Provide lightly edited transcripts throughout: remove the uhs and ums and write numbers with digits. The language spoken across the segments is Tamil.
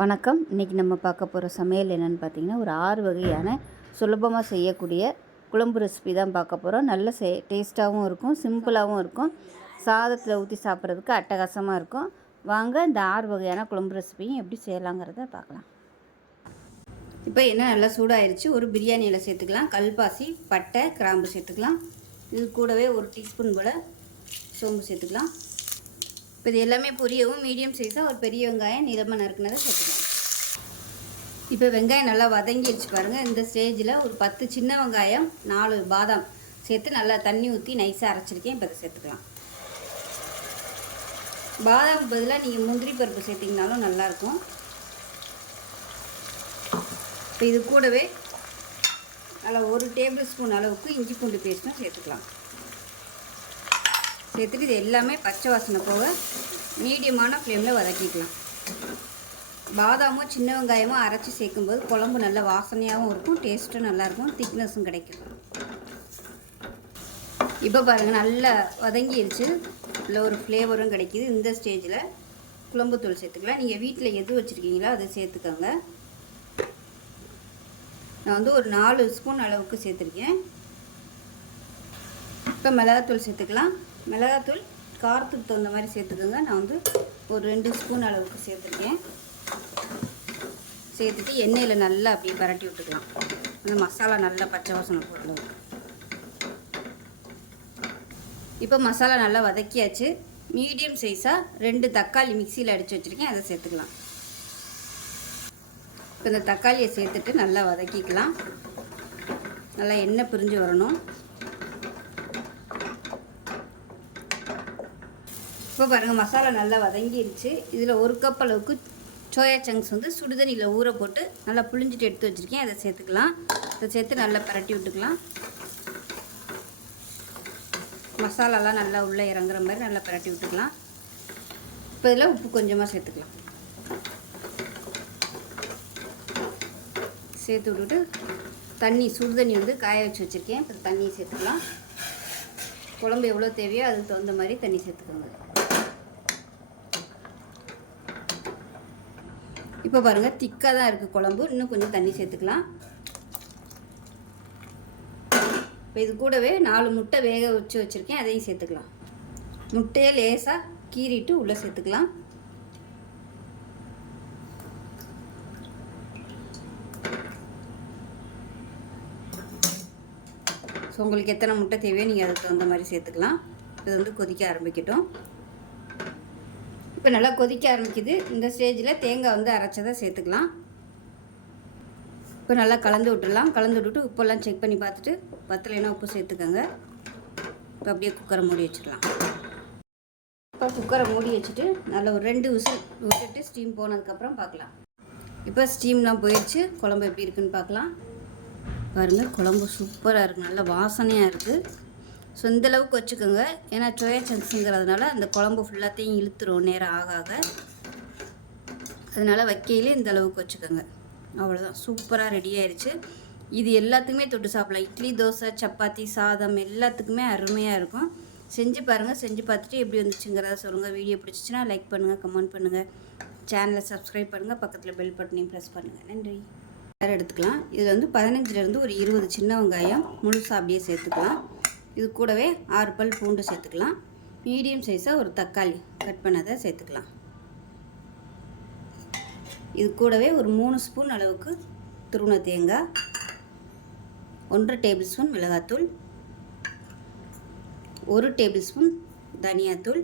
வணக்கம். இன்றைக்கி நம்ம பார்க்க போகிற சமையல் என்னென்னு பார்த்தீங்கன்னா, ஒரு 6 வகையான சுலபமாக செய்யக்கூடிய குழம்பு ரெசிபி தான் பார்க்க போகிறோம். நல்ல டேஸ்ட்டாகவும் இருக்கும், சிம்பிளாகவும் இருக்கும், சாதத்தில் ஊற்றி சாப்பிட்றதுக்கு அட்டகாசமாக இருக்கும். வாங்க இந்த 6 வகையான குழம்பு ரெசிபியும் எப்படி செய்யலாங்கிறத பார்க்கலாம். இப்போ என்ன நல்லா சூடாயிருச்சு. ஒரு பிரியாணி இலை சேர்த்துக்கலாம், கல்பாசி, பட்டை, கிராம்பு சேர்த்துக்கலாம். இது கூடவே ஒரு டீஸ்பூன் போல் சோம்பு சேர்த்துக்கலாம். இப்போ இது எல்லாமே பொரியவும் மீடியம் சைஸாக ஒரு பெரிய வெங்காயம் நீளமாக நறுக்குனதை சேர்த்துக்கலாம். இப்போ வெங்காயம் நல்லா வதங்கிடுச்சு பாருங்கள். இந்த ஸ்டேஜில் ஒரு 10 சின்ன வெங்காயம் 4 பாதாம் சேர்த்து நல்லா தண்ணி ஊற்றி நைஸாக அரைச்சிருக்கேன். இப்போ அதை சேர்த்துக்கலாம். பாதாம் பதிலாக நீங்கள் முந்திரி பருப்பு சேர்த்திங்கனாலும் நல்லாயிருக்கும். இப்போ இது கூடவே நல்லா 1 டேபிள் ஸ்பூன் அளவுக்கு இஞ்சி பூண்டு பேஸ்ட்டும் சேர்த்துக்கலாம். சேர்த்துட்டு இது எல்லாமே பச்சை வாசனை போக மீடியமான ஃப்ளேமில் வதக்கிக்கலாம். பாதாமும் சின்ன வெங்காயமும் அரைச்சி சேர்க்கும்போது குழம்பு நல்ல வாசனையாகவும் இருக்கும், டேஸ்ட்டும் நல்லாயிருக்கும், திக்னஸும் கிடைக்கும். இப்போ பாருங்கள் நல்லா வதங்கிடுச்சு, இல்லை ஒரு ஃப்ளேவரும் கிடைக்கிது. இந்த ஸ்டேஜில் குழம்புத்தூள் சேர்த்துக்கலாம். நீங்கள் வீட்டில் எது வச்சுருக்கீங்களோ அதை சேர்த்துக்கோங்க. நான் வந்து ஒரு 4 ஸ்பூன் அளவுக்கு சேர்த்துருக்கேன். இப்போ மிளகாத்தூள் சேர்த்துக்கலாம். மிளகாத்தூள் காரத்துக்கு தகுந்த மாதிரி சேர்த்துக்கோங்க. நான் வந்து ஒரு 2 ஸ்பூன் அளவுக்கு சேர்த்துருக்கேன். சேர்த்துட்டு எண்ணெயில் நல்லா அப்படியே பரட்டி விட்டுக்கலாம். அந்த மசாலா நல்லா பச்சை வாசனை போடலாம். இப்போ மசாலா நல்லா வதக்கியாச்சு. மீடியம் சைஸாக 2 தக்காளி மிக்சியில் அடித்து வச்சுருக்கேன், அதை சேர்த்துக்கலாம். இப்போ இந்த தக்காளியை சேர்த்துட்டு நல்லா வதக்கிக்கலாம். நல்லா எண்ணெய் பிரிஞ்சு வரணும். இப்போ பாருங்கள் மசாலா நல்லா வதங்கிடுச்சு. இதில் 1 கப் அளவுக்கு சோயா சங்க்ஸ் வந்து சுடுதண்ணியில் ஊற போட்டு நல்லா புளிஞ்சிட்டு எடுத்து வச்சுருக்கேன், அதை சேர்த்துக்கலாம். அதை சேர்த்து நல்லா பரட்டி விட்டுக்கலாம். மசாலாலாம் நல்லா உள்ளே இறங்குற மாதிரி நல்லா பரட்டி விட்டுக்கலாம். இப்போ இதில் உப்பு கொஞ்சமாக சேர்த்துக்கலாம். சேர்த்து விட்டுட்டு தண்ணி சுடுதண்ணி வந்து காய வச்சு வச்சுருக்கேன். இப்போ தண்ணியை சேர்த்துக்கலாம். குழம்பு எவ்வளோ தேவையோ அதுக்கு தகுந்த மாதிரி தண்ணி சேர்த்துக்கோங்க. இப்போ பாருங்கள் திக்காக தான் இருக்குது குழம்பு, இன்னும் கொஞ்சம் தண்ணி சேர்த்துக்கலாம். இப்போ இது கூடவே 4 முட்டை வேக வச்சுருக்கேன், அதையும் சேர்த்துக்கலாம். முட்டையை லேசாக கீறிட்டு உள்ளே சேர்த்துக்கலாம். ஸோ உங்களுக்கு எத்தனை முட்டை தேவையோ நீங்கள் அதுக்கு தகுந்த மாதிரி சேர்த்துக்கலாம். இது வந்து கொதிக்க ஆரம்பிக்கட்டும். இப்போ நல்லா கொதிக்க ஆரம்பிக்குது. இந்த ஸ்டேஜில் தேங்காய் வந்து அரைச்சதை சேர்த்துக்கலாம். இப்போ நல்லா கலந்து விட்டுடலாம். கலந்து விட்டுட்டு உப்பெல்லாம் செக் பண்ணி பார்த்துட்டு பத்தலைன்னா உப்பு சேர்த்துக்கோங்க. இப்போ அப்படியே குக்கரை மூடி வச்சுக்கலாம். இப்போ குக்கரை மூடி வச்சுட்டு நல்லா ஒரு 2 விசில் விட்டுட்டு ஸ்டீம் போனதுக்கப்புறம் பார்க்கலாம். இப்போ ஸ்டீம்லாம் போயிடுச்சு. குழம்பு எப்படி இருக்குன்னு பார்க்கலாம். பாருங்கள் குழம்பு சூப்பராக இருக்குது, நல்ல வாசனையாக இருக்குது. ஸோ இந்தளவுக்கு வச்சுக்கோங்க. ஏன்னா சோயா சங்க்ஸுங்கிறதுனால அந்த குழம்பு ஃபுல்லாத்தையும் இழுத்துரும் நேரம் ஆக ஆக. அதனால் வைக்கையிலே இந்த அளவுக்கு வச்சுக்கோங்க. அவ்வளோதான், சூப்பராக ரெடி ஆயிடுச்சு. இது எல்லாத்துக்குமே தொட்டு சாப்பிடலாம். இட்லி, தோசை, சப்பாத்தி, சாதம் எல்லாத்துக்குமே அருமையாக இருக்கும். செஞ்சு பாருங்கள். செஞ்சு பார்த்துட்டு எப்படி வந்துச்சுங்கிறத சொல்லுங்கள். வீடியோ பிடிச்சிச்சின்னா லைக் பண்ணுங்கள், கமெண்ட் பண்ணுங்கள், சேனலை சப்ஸ்கிரைப் பண்ணுங்கள், பக்கத்தில் பெல் பட்டனையும் ப்ரெஸ் பண்ணுங்கள். நன்றி. வேறு எடுத்துக்கலாம். இதில் வந்து 15லேருந்து ஒரு 20 சின்ன வெங்காயம் முழுசாக அப்படியே சேர்த்துக்கலாம். இது கூடவே 6 பல் பூண்டு சேர்த்துக்கலாம். மீடியம் சைஸாக ஒரு தக்காளி கட் பண்ணதை சேர்த்துக்கலாம். இது கூடவே ஒரு 3 ஸ்பூன் அளவுக்கு துருவன தேங்காய், 1 டேபிள் ஸ்பூன் மிளகாத்தூள், 1 டேபிள் ஸ்பூன் தனியாத்தூள்,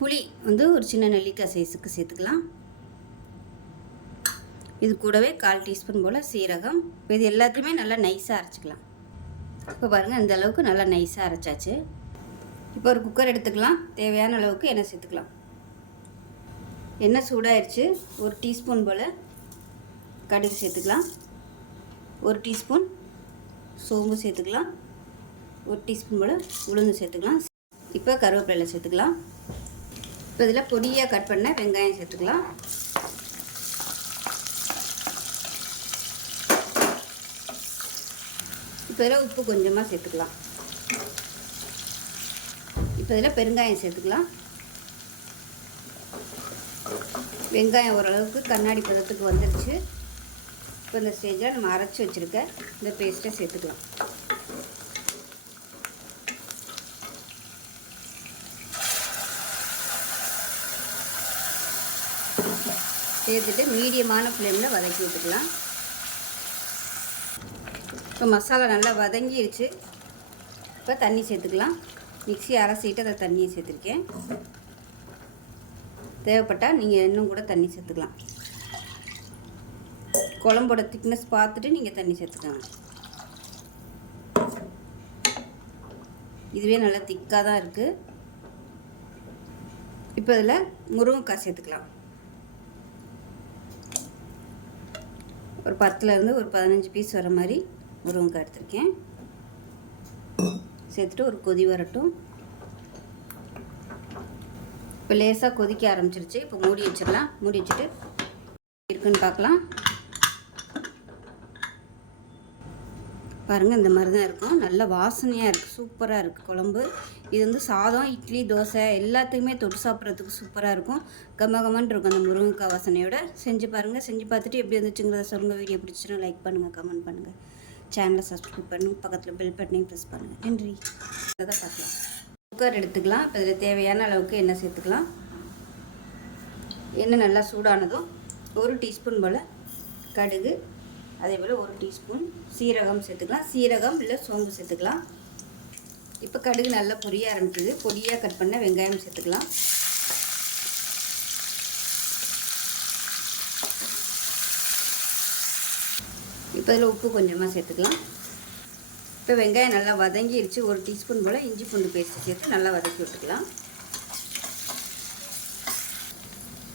புளி வந்து ஒரு சின்ன நெல்லிக்காய் சைஸுக்கு சேர்த்துக்கலாம். இது கூடவே 1/4 டீஸ்பூன் போல் சீரகம். இது எல்லாத்தையுமே நல்லா நைஸாக அரைச்சிக்கலாம். இப்போ பாருங்கள் இந்த அளவுக்கு நல்லா நைஸாக அரைச்சாச்சு. இப்போ ஒரு குக்கர் எடுத்துக்கலாம். தேவையான அளவுக்கு எண்ணெய் சேர்த்துக்கலாம். எண்ணெய் சூடாயிருச்சு. 1 டீஸ்பூன் போல் கடுகு சேர்த்துக்கலாம். 1 டீஸ்பூன் சோம்பு சேர்த்துக்கலாம். 1 டீஸ்பூன் போல் உளுந்து சேர்த்துக்கலாம். இப்போ கருவேப்பிலை சேர்த்துக்கலாம். இப்போ இதில் பொடியாக கட் பண்ண வெங்காயம் சேர்த்துக்கலாம். இப்போ இதில் உப்பு கொஞ்சமாக சேர்த்துக்கலாம். இப்போ இதில் பெருங்காயம் சேர்த்துக்கலாம். வெங்காயம் ஓரளவுக்கு கண்ணாடி பதத்துக்கு வந்துருச்சு. இப்போ இந்த ஸ்டேஜில் நம்ம அரைச்சி வச்சுருக்க இந்த பேஸ்ட்டை சேர்த்துக்கலாம். சேர்த்துட்டு மீடியமான ஃப்ளேமில் வதக்கி விட்டுக்கலாம். இப்போ மசாலா நல்லா வதங்கிடுச்சு. இப்போ தண்ணி சேர்த்துக்கலாம். மிக்ஸி அரைச்சிட்டு அதை தண்ணியை சேர்த்துருக்கேன். தேவைப்பட்டால் நீங்கள் இன்னும் கூட தண்ணி சேர்த்துக்கலாம். குழம்போட திக்னஸ் பார்த்துட்டு நீங்கள் தண்ணி சேர்த்துக்கோங்க. இதுவே நல்லா திக்காக தான் இருக்குது. இப்போ இதில் முருங்கைக்காய் சேர்த்துக்கலாம். ஒரு 10லேருந்து ஒரு 15 பீஸ் வர மாதிரி முருங்கைக்காய் எடுத்திருக்கேன். சேர்த்துட்டு ஒரு கொதி வரட்டும். இப்போ லேசாக கொதிக்க ஆரம்பிச்சிருச்சு. இப்போ மூடி வச்சிடலாம். மூடி வச்சுட்டு இருக்குன்னு பார்க்கலாம். பாருங்கள், இந்த மாதிரி தான் இருக்கும். நல்ல வாசனையாக இருக்குது. சூப்பராக இருக்குது குழம்பு. இது வந்து சாதம், இட்லி, தோசை எல்லாத்துக்குமே தொட்டு சாப்பிட்றதுக்கு சூப்பராக இருக்கும். கமகமன்னு இருக்கும் அந்த முருங்கைக்காய் வாசனையோட. செஞ்சு பாருங்கள். செஞ்சு பார்த்துட்டு எப்படி இருந்துச்சுங்கிறத சொல்லுங்கள். வீடியோ பிடிச்சினா லைக் பண்ணுங்கள், கமெண்ட் பண்ணுங்கள், சேனலை சப்ஸ்கிரைப் பண்ணுங்கள், பக்கத்தில் பெல் பட்டனையும் ப்ரெஸ் பண்ணுங்கள். நன்றி. அதை பார்க்கலாம். குக்கர் எடுத்துக்கலாம். இப்போ இதில் தேவையான அளவுக்கு எண்ணெய் சேர்த்துக்கலாம். எண்ணெய் நல்லா சூடானதும் 1 டீஸ்பூன் போல் கடுகு, அதே போல் 1 டீஸ்பூன் சீரகம் சேர்த்துக்கலாம். சீரகம் இல்லை சோம்பு சேர்த்துக்கலாம். இப்போ கடுகு நல்லா பொரிய ஆரம்பிக்குது. பொடியாக கட் பண்ண வெங்காயம் சேர்த்துக்கலாம். இப்போ இதில் உப்பு கொஞ்சமாக சேர்த்துக்கலாம். இப்போ வெங்காயம் நல்லா வதங்கிடுச்சு. 1 டீஸ்பூன் போல் இஞ்சி பூண்டு பேஸ்ட்டு சேர்த்து நல்லா வதக்கி விட்டுக்கலாம்.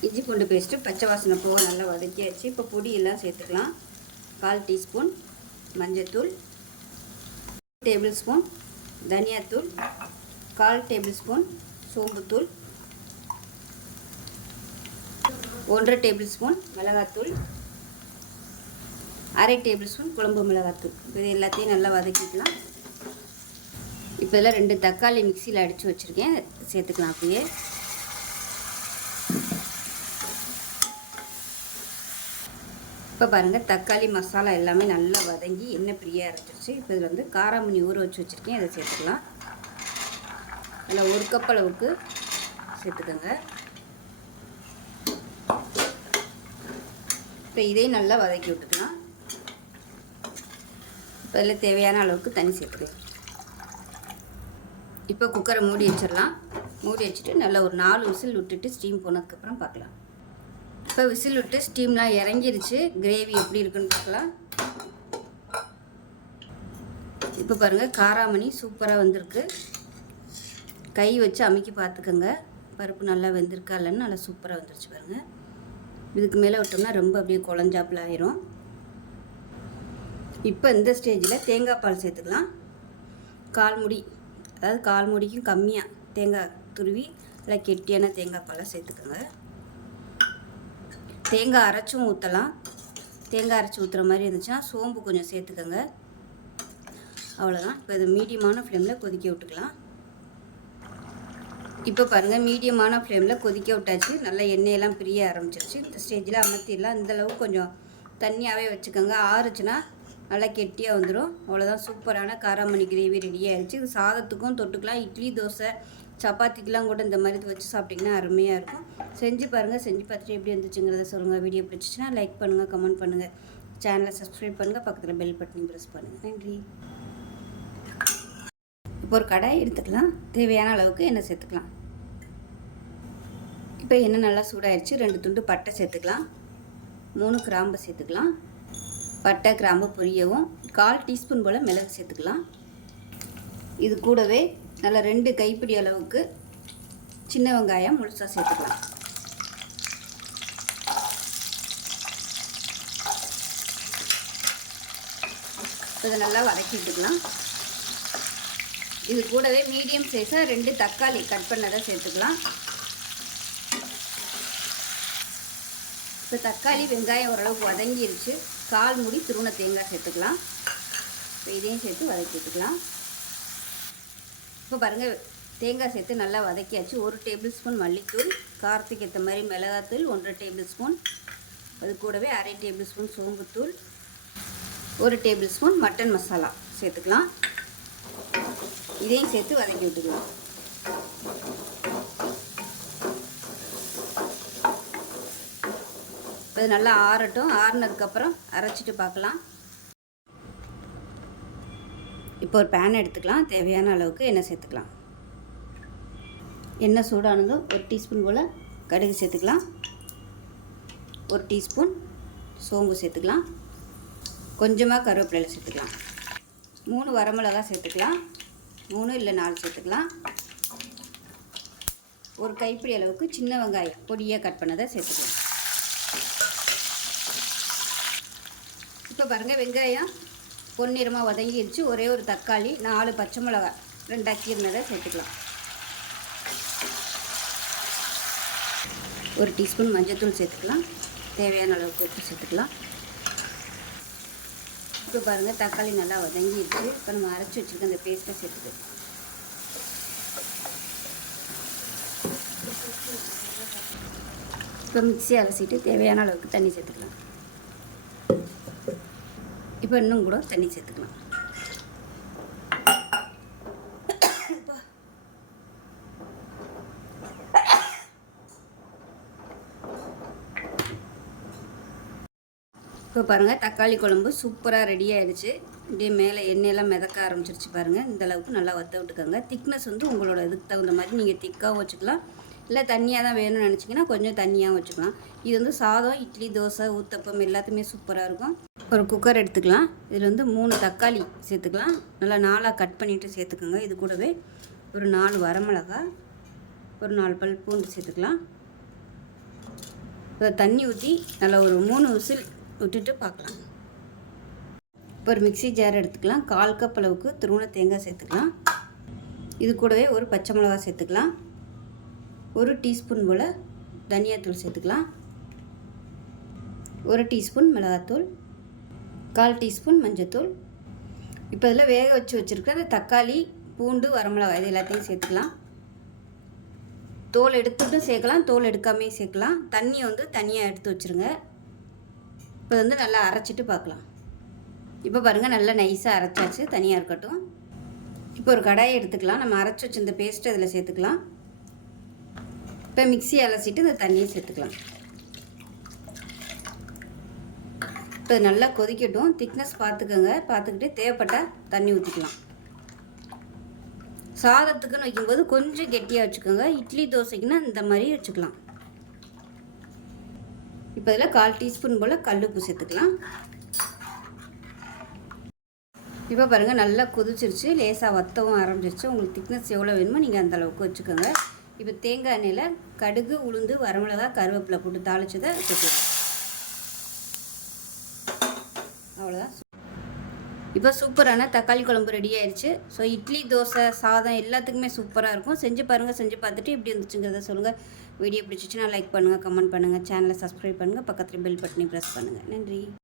இஞ்சி பூண்டு பேஸ்ட்டு பச்சை வாசனை போக நல்லா வதக்கியாச்சு. இப்போ பொடியெல்லாம் சேர்த்துக்கலாம். 1/4 டீஸ்பூன் மஞ்சள்தூள், 1 டேபிள் ஸ்பூன் தனியாத்தூள், 1/4 டேபிள் ஸ்பூன் சோம்புத்தூள், 1/2 டேபிள் ஸ்பூன் மிளகாத்தூள், 1/2 டேபிள் ஸ்பூன் குழம்பு மிளகாத்தூள். இது எல்லாத்தையும் நல்லா வதக்கிக்கலாம். இப்போ இதில் 2 தக்காளி மிக்சியில் அடித்து வச்சுருக்கேன், சேர்த்துக்கலாம். அப்படியே இப்போ பாருங்கள், தக்காளி மசாலா எல்லாமே நல்லா வதங்கி எண்ணெய் பிரியாக அரைச்சிருச்சு. இப்போ இதில் வந்து காராமணி ஊற வச்சு வச்சுருக்கேன், அதை சேர்த்துக்கலாம். அதில் 1 கப் அளவுக்கு சேர்த்துக்கோங்க. இப்போ இதையும் நல்லா வதக்கி விட்டுக்கலாம். இப்போ இதில் தேவையான அளவுக்கு தண்ணி சேர்த்துக்கலாம். இப்போ குக்கரை மூடி வச்சிடலாம். மூடி வச்சுட்டு நல்லா ஒரு 4 விசில் விட்டுட்டு ஸ்டீம் போனதுக்கப்புறம் பார்க்கலாம். இப்போ விசில் விட்டு ஸ்டீம்லாம் இறங்கிருச்சு. கிரேவி எப்படி இருக்குன்னு பார்க்கலாம். இப்போ பாருங்கள், காராமணி சூப்பராக வந்திருக்கு. கை வச்சு அமுக்கி பார்த்துக்கோங்க, பருப்பு நல்லா வெந்திருக்கா இல்லைன்னு. நல்லா சூப்பராக வந்துருச்சு பாருங்கள். இதுக்கு மேலே விட்டோம்னா ரொம்ப அப்படியே குழஞ்சாப்பில் ஆயிரும். இப்போ இந்த ஸ்டேஜில் தேங்காய் பால் சேர்த்துக்கலாம். 1/4 மூடி, அதாவது 1/4 மூடிக்கும் கம்மியாக தேங்காய் துருவி நல்லா கெட்டியான தேங்காய் பாலை சேர்த்துக்கோங்க. தேங்காய் அரைச்சும் ஊற்றலாம். தேங்காய் அரைச்சி ஊற்றுற மாதிரி இருந்துச்சுன்னா சோம்பு கொஞ்சம் சேர்த்துக்கோங்க. அவ்வளோதான். இப்போ இது மீடியமான ஃப்ளேமில் கொதிக்க விட்டுக்கலாம். இப்போ பாருங்கள், மீடியமான ஃப்ளேமில் கொதிக்க விட்டாச்சு. நல்லா எண்ணெயெல்லாம் பிரிய ஆரம்பிச்சிருச்சு. இந்த ஸ்டேஜில் அமர்த்திடலாம். இந்தளவு கொஞ்சம் தண்ணியாகவே வச்சுக்கோங்க. ஆறுச்சுன்னா நல்லா கெட்டியாக வந்துடும். அவ்வளோதான். சூப்பரான காராமணி கிரேவி ரெடி ஆகிடுச்சு. இது சாதத்துக்கும் தொட்டுக்கலாம். இட்லி, தோசை, சப்பாத்திக்கெலாம் கூட இந்த மாதிரி வச்சு சாப்பிட்டிங்கன்னா அருமையாக இருக்கும். செஞ்சு பாருங்கள். செஞ்சு பார்த்துட்டு எப்படி இருந்துச்சுங்கிறத சொல்லுங்கள். வீடியோ பிடிச்சிச்சின்னா லைக் பண்ணுங்கள், கமெண்ட் பண்ணுங்கள், சேனலை சப்ஸ்கிரைப் பண்ணுங்கள், பக்கத்தில் பெல் பட்டனையும் ப்ரெஸ் பண்ணுங்கள். நன்றி. இப்போ ஒரு கடாய் எடுத்துக்கலாம். தேவையான அளவுக்கு எண்ணெய் சேர்த்துக்கலாம். இப்போ எண்ணெய் நல்லா சூடாகிடுச்சு. 2 துண்டு பட்டை சேர்த்துக்கலாம். 3 கிராம்பு சேர்த்துக்கலாம். பட்டை கிராம்பு பொரியவும் 1/4 டீஸ்பூன் போல் மிளகு சேர்த்துக்கலாம். இது கூடவே நல்லா 2 கைப்பிடி அளவுக்கு சின்ன வெங்காயம் முழுசாக சேர்த்துக்கலாம். இதை நல்லா வதக்கி விட்டுக்கலாம். இது கூடவே மீடியம் சைஸாக 2 தக்காளி கட் பண்ணதை சேர்த்துக்கலாம். இப்போ தக்காளி வெங்காயம் ஓரளவுக்கு வதங்கிருச்சு. 1/4 மூடி துருவன தேங்காய் சேர்த்துக்கலாம். இப்போ இதையும் சேர்த்து வதக்கி விட்டுக்கலாம். இப்போ பாருங்கள், தேங்காய் சேர்த்து நல்லா வதக்கியாச்சு. 1 டேபிள் ஸ்பூன் மல்லித்தூள், காரத்துக்கு ஏற்ற மாதிரி மிளகாத்தூள் 1 டேபிள் ஸ்பூன், அது கூடவே 1/2 டேபிள் ஸ்பூன் சோம்புத்தூள், 1 டேபிள் ஸ்பூன் மட்டன் மசாலா சேர்த்துக்கலாம். இதையும் சேர்த்து வதக்கி விட்டுக்கலாம். அது நல்லா ஆறட்டும். ஆறுனதுக்கப்புறம் அரைச்சிட்டு பார்க்கலாம். இப்போ ஒரு பேன் எடுத்துக்கலாம். தேவையான அளவுக்கு எண்ணெய் சேர்த்துக்கலாம். எண்ணெய் சூடானதும் 1 டீஸ்பூன் போல் கடுகு சேர்த்துக்கலாம். 1 டீஸ்பூன் சோம்பு சேர்த்துக்கலாம். கொஞ்சமாக கருவேப்பிலை சேர்த்துக்கலாம். 3 வரமிளகாய் சேர்த்துக்கலாம். 3 இல்லை 4 சேர்த்துக்கலாம். ஒரு கைப்பிடி அளவுக்கு சின்ன வெங்காயம் பொடியாக கட் பண்ணதை சேர்த்துக்கலாம். இப்போ பாருங்கள், வெங்காயம் பொன்னிறமாக வதங்கிடுச்சு. ஒரே ஒரு தக்காளி, 4 பச்சை மிளகாய் 2 கீறினதை சேர்த்துக்கலாம். 1 டீஸ்பூன் மஞ்சள்தூள் சேர்த்துக்கலாம். தேவையான அளவுக்கு உப்பு சேர்த்துக்கலாம். இப்போ பாருங்கள், தக்காளி நல்லா வதங்கிடுச்சு. இப்போ நம்ம அரைச்சி வச்சுருக்க அந்த பேஸ்ட்டை சேர்த்துக்கலாம். இப்போ மிக்ஸி அலசிட்டு தேவையான அளவுக்கு தண்ணி சேர்த்துக்கலாம். இப்போ இன்னும் கூட தண்ணி சேர்த்துக்கலாம். இப்போ பாருங்கள், தக்காளி குழம்பு சூப்பராக ரெடி ஆகிடுச்சு. இப்படியே மேலே எண்ணெயெல்லாம் மிதக்க ஆரம்பிச்சிருச்சு பாருங்கள். இந்த அளவுக்கு நல்லா வற்ற விட்டுக்கோங்க. திக்னஸ் வந்து உங்களோட இதுக்கு தகுந்த மாதிரி நீங்கள் திக்காகவும் வச்சுக்கலாம், இல்லை தண்ணியாக தான் வேணும்னு நினச்சிங்கன்னா கொஞ்சம் தண்ணியாகவும் வச்சுக்கலாம். இது வந்து சாதம், இட்லி, தோசை, ஊத்தப்பம் எல்லாத்துக்குமே சூப்பராக இருக்கும். ஒரு குக்கர் எடுத்துக்கலாம். இதில் வந்து 3 தக்காளி சேர்த்துக்கலாம். நல்லா 4ஆக கட் பண்ணிவிட்டு சேர்த்துக்கோங்க. இது கூடவே ஒரு 4 வரமிளகாய், ஒரு 4 பல் பூண்டு சேர்த்துக்கலாம். அதை தண்ணி ஊற்றி நல்லா ஒரு 3 விசில் விட்டுட்டு பார்க்கலாம். இப்போ ஒரு மிக்ஸி ஜார் எடுத்துக்கலாம். 1/4 கப் அளவுக்கு துருவன தேங்காய் சேர்த்துக்கலாம். இது கூடவே ஒரு பச்சை மிளகாய் சேர்த்துக்கலாம். 1 டீஸ்பூன் போல் தனியாத்தூள் சேர்த்துக்கலாம். 1 டீஸ்பூன் மிளகாத்தூள், 1/4 டீஸ்பூன் மஞ்சத்தூள். இப்போ இதில் வேக வச்சுருக்கிற அந்த தக்காளி, பூண்டு, வரமிளகாய் இது எல்லாத்தையும் சேர்த்துக்கலாம். தோல் எடுத்துட்டும் சேர்க்கலாம், தோல் எடுக்காமே சேர்க்கலாம். தண்ணியை வந்து தனியாக எடுத்து வச்சுருங்க. இப்போ வந்து நல்லா அரைச்சிட்டு பார்க்கலாம். இப்போ பாருங்கள், நல்லா நைஸாக அரைச்சாச்சு. தனியாக இருக்கட்டும். இப்போ ஒரு கடாயை எடுத்துக்கலாம். நம்ம அரைச்சி வச்சு இந்த பேஸ்ட்டு அதில் சேர்த்துக்கலாம். இப்போ மிக்ஸி அலசிட்டு இந்த தண்ணியை சேர்த்துக்கலாம். இப்போ நல்லா கொதிக்கட்டும். திக்னஸ் பார்த்துக்கோங்க. பார்த்துக்கிட்டு தேவைப்பட்டால் தண்ணி ஊற்றிக்கலாம். சாதத்துக்குன்னு வைக்கும்போது கொஞ்சம் கெட்டியாக வச்சுக்கோங்க. இட்லி, தோசைக்குன்னா இந்த மாதிரி வச்சுக்கலாம். இப்போ இதில் 1/4 டீஸ்பூன் போல் கல்லுப்பு சேர்த்துக்கலாம். இப்போ பாருங்கள், நல்லா கொதிச்சிருச்சு. லேசாக வற்றவும் ஆரம்பிச்சிருச்சு. உங்களுக்கு திக்னஸ் எவ்வளோ வேணுமோ நீங்கள் அந்த அளவுக்கு வச்சுக்கோங்க. இப்போ தேங்காய் எண்ணெயில் கடுகு, உளுந்து, வரமிளகாய், கருவேப்பிலை போட்டு தாளிச்சதை சேர்த்துக்கலாம். அவ்வளோதான். இப்போ சூப்பரான தக்காளி குழம்பு ரெடி ஆயிடுச்சு. ஸோ இட்லி, தோசை, சாதம் எல்லாத்துக்குமே சூப்பராக இருக்கும். செஞ்சு பாருங்கள். செஞ்சு பார்த்துட்டு எப்படி இருந்துச்சுங்கிறத சொல்லுங்கள். வீடியோ பிடிச்சிச்சுன்னா லைக் பண்ணுங்கள், கமெண்ட் பண்ணுங்கள், சேனலை சப்ஸ்கிரைப் பண்ணுங்கள், பக்கத்தில் பெல் பட்டனை ப்ரெஸ் பண்ணுங்கள். நன்றி.